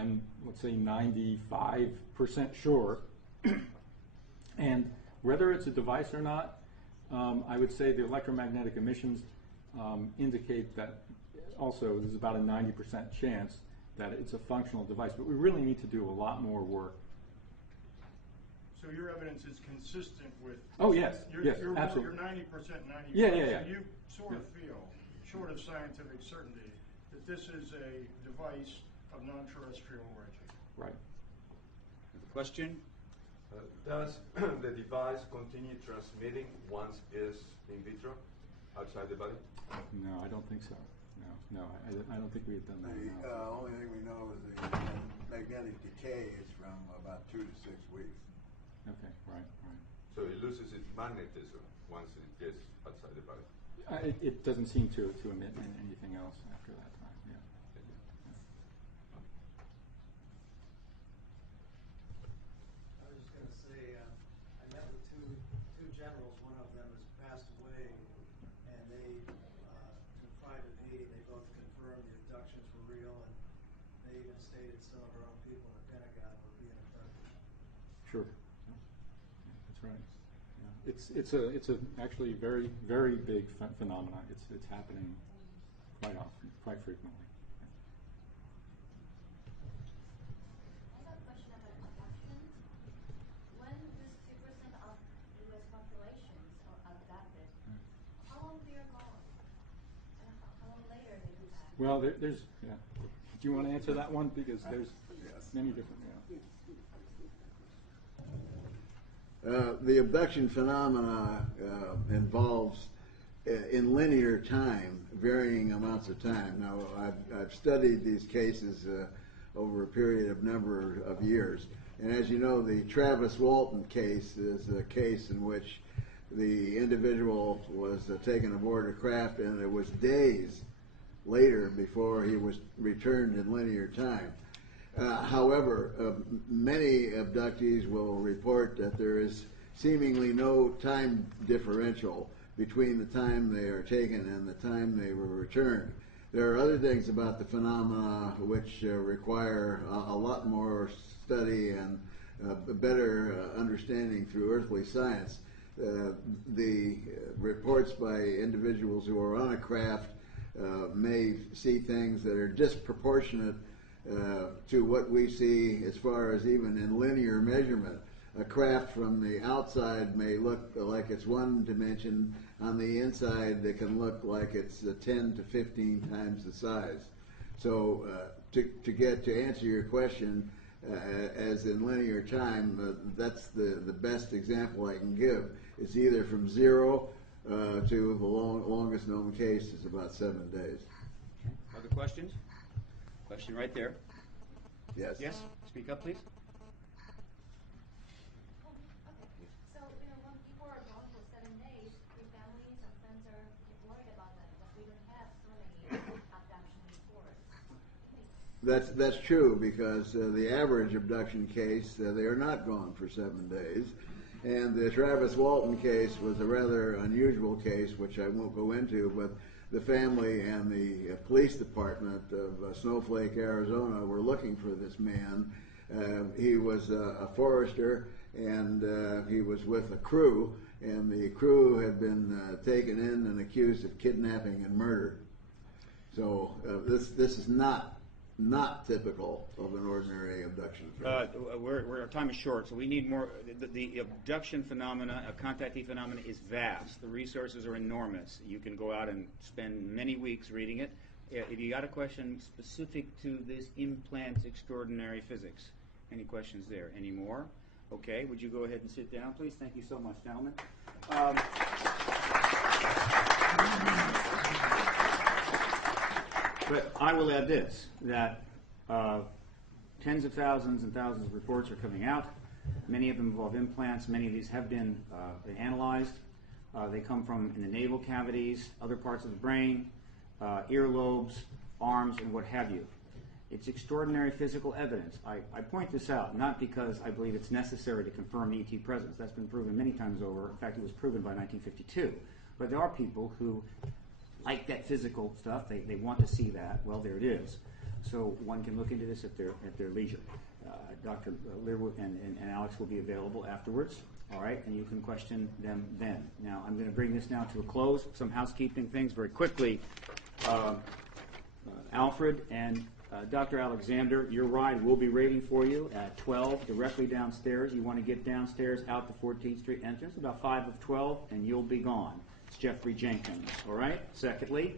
I'm, let's say, 95% sure. And whether it's a device or not, I would say the electromagnetic emissions indicate that also there's about a 90% chance that it's a functional device. But we really need to do a lot more work. So your evidence is consistent with... Oh, yes, yes, absolutely. You're 90%, 95%. Yeah. So you sort of feel, short of scientific certainty, that this is a device of non-terrestrial origin. Right. Question? Does the device continue transmitting once it's in vitro, outside the body? No, I don't think so. No, I don't think we have done that. The only thing we know is the magnetic decay is from about 2 to 6 weeks. Okay, right. So it loses its magnetism once it gets outside the body? It doesn't seem to emit anything else after that time, yeah. I was just going to say, I met with two generals. One of them has passed away, and they, in a private meeting, they both confirmed the abductions were real, and they even stated some of our own people in the Pentagon were being abducted. Sure. That's right. Yeah. It's a actually very, very big phenomenon. It's happening quite often, quite frequently. I have a question about abductions. When this 2% of U.S. populations are abducted, how long they are gone? And how long later they come back? Well, there's. Yeah. Do you want to answer that one? Because there's many different. Yeah. The abduction phenomena involves, in linear time, varying amounts of time. Now, I've studied these cases over a period of number of years. And as you know, the Travis Walton case is a case in which the individual was taken aboard a craft, and it was days later before he was returned in linear time. However, many abductees will report that there is seemingly no time differential between the time they are taken and the time they were returned. There are other things about the phenomena which require a lot more study and a better understanding through earthly science. The reports by individuals who are on a craft may see things that are disproportionate to what we see as far as even in linear measurement. A craft from the outside may look like it's one dimension. On the inside, it can look like it's 10 to 15 times the size. So to answer your question, as in linear time, that's the best example I can give. It's either from 0 to the longest known case is about 7 days. Other questions? Question right there. Yes. Yes? Speak up, please. Oh, okay. So, when people are gone for 7 days, your families and friends are worried about that because we don't have so many abduction reports. That's true, because the average abduction case, they are not gone for 7 days. And the Travis Walton case was a rather unusual case, which I won't go into, but the family and the police department of Snowflake, Arizona, were looking for this man. He was a forester, and he was with a crew, and the crew had been taken in and accused of kidnapping and murder. So this is not typical of an ordinary abduction. Our time is short, so we need more. The abduction phenomena, contactee phenomena, is vast. The resources are enormous. You can go out and spend many weeks reading it. If you got a question specific to this implant's extraordinary physics, any questions there? Any more? Okay, would you go ahead and sit down, please? Thank you so much, gentlemen. But I will add this, that tens of thousands and thousands of reports are coming out. Many of them involve implants. Many of these have been analyzed. They come from in the navel cavities, other parts of the brain, earlobes, arms, and what have you. It's extraordinary physical evidence. I point this out not because I believe it's necessary to confirm ET presence. That's been proven many times over. In fact, it was proven by 1952. But there are people who like that physical stuff. They want to see that. Well, there it is. so one can look into this at their leisure. Dr. Learwood and Alex will be available afterwards, all right, and you can question them then. Now, I'm going to bring this now to a close. Some housekeeping things very quickly. Alfred and Dr. Alexander, your ride will be waiting for you at 12 directly downstairs. You want to get downstairs out the 14th Street entrance about 5 of 12, and you'll be gone. It's Jeffrey Jenkins, all right? Secondly,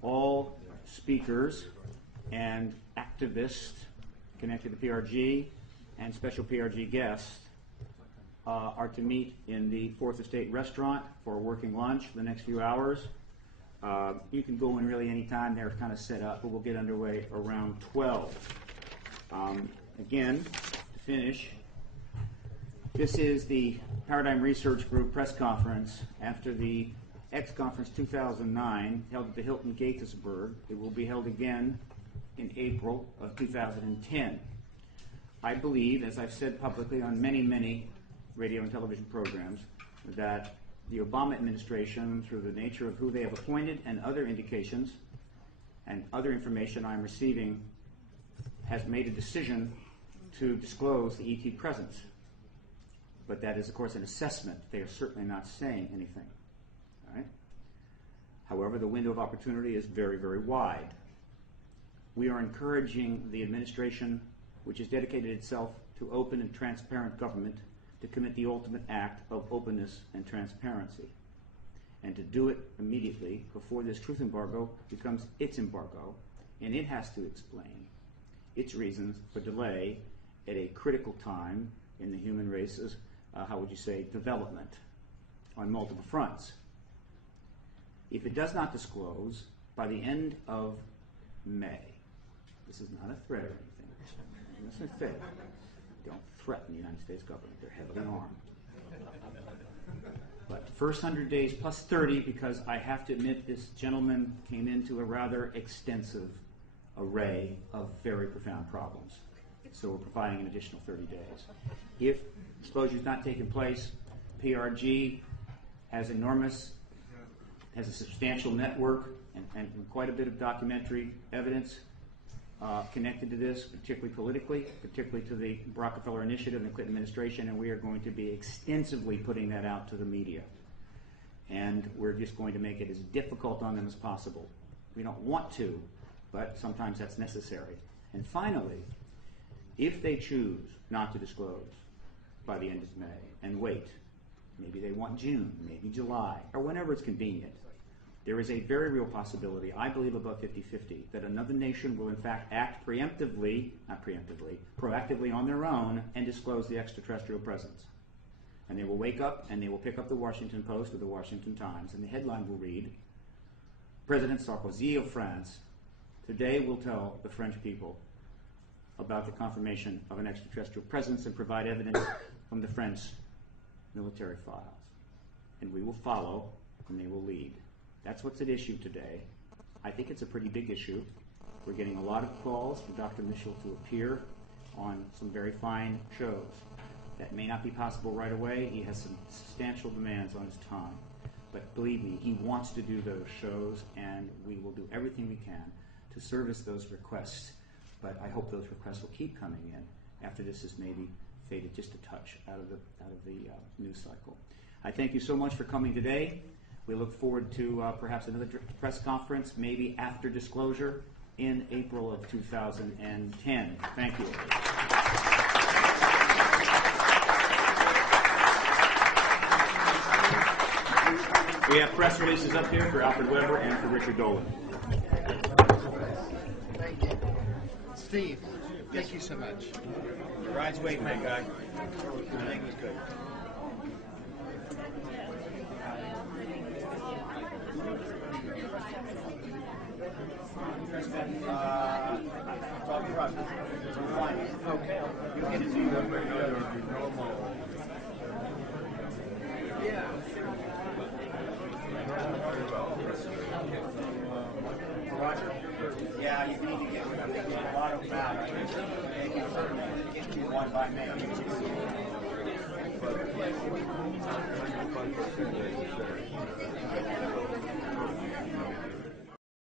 all speakers and activists connected to PRG and special PRG guests are to meet in the 4th Estate restaurant for a working lunch for the next few hours. You can go in really any time. They're kind of set up, but we'll get underway around 12. Again, to finish, this is the Paradigm Research Group press conference after the X-Conference 2009 held at the Hilton Gaithersburg. It will be held again in April of 2010. I believe, as I've said publicly on many, many radio and television programs, that the Obama administration, through the nature of who they have appointed and other indications and other information I'm receiving, has made a decision to disclose the ET presence. But that is, of course, an assessment. They are certainly not saying anything. All right? However, the window of opportunity is very, very wide. We are encouraging the administration, which has dedicated itself to open and transparent government, to commit the ultimate act of openness and transparency, and to do it immediately before this truth embargo becomes its embargo, and it has to explain its reasons for delay at a critical time in the human race's, development on multiple fronts. If it does not disclose by the end of May, this is not a threat or anything. Listen to it. Don't threaten the United States government. They're heavily armed. But the first 100 days plus 30, because I have to admit this gentleman came into a rather extensive array of very profound problems. So we're providing an additional 30 days. If disclosure is not taking place, PRG has a substantial network and quite a bit of documentary evidence connected to this, particularly politically, particularly to the Rockefeller Initiative and the Clinton administration, and we are going to be extensively putting that out to the media. And we're just going to make it as difficult on them as possible. We don't want to, but sometimes that's necessary. And finally, if they choose not to disclose by the end of May and wait, maybe they want June, maybe July, or whenever it's convenient, there is a very real possibility, I believe above 50-50, that another nation will in fact act proactively on their own and disclose the extraterrestrial presence. And they will wake up and they will pick up the Washington Post or the Washington Times, and the headline will read, President Sarkozy of France today will tell the French people about the confirmation of an extraterrestrial presence and provide evidence from the French military files. And we will follow and they will lead. That's what's at issue today. I think it's a pretty big issue. We're getting a lot of calls for Dr. Mitchell to appear on some very fine shows. That may not be possible right away. He has some substantial demands on his time. But believe me, he wants to do those shows, and we will do everything we can to service those requests. But I hope those requests will keep coming in after this is maybe faded just a touch out of the news cycle. I thank you so much for coming today. We look forward to perhaps another press conference, maybe after disclosure, in April of 2010. Thank you. We have press releases up here for Alfred Weber and for Richard Dolan. Thank you. Steve, thank you so much. Your ride's waiting, my guy. Everything was good. Okay. You get it to Yeah. Roger? Yeah, you need to get a lot of that. And you certainly get you one by mail.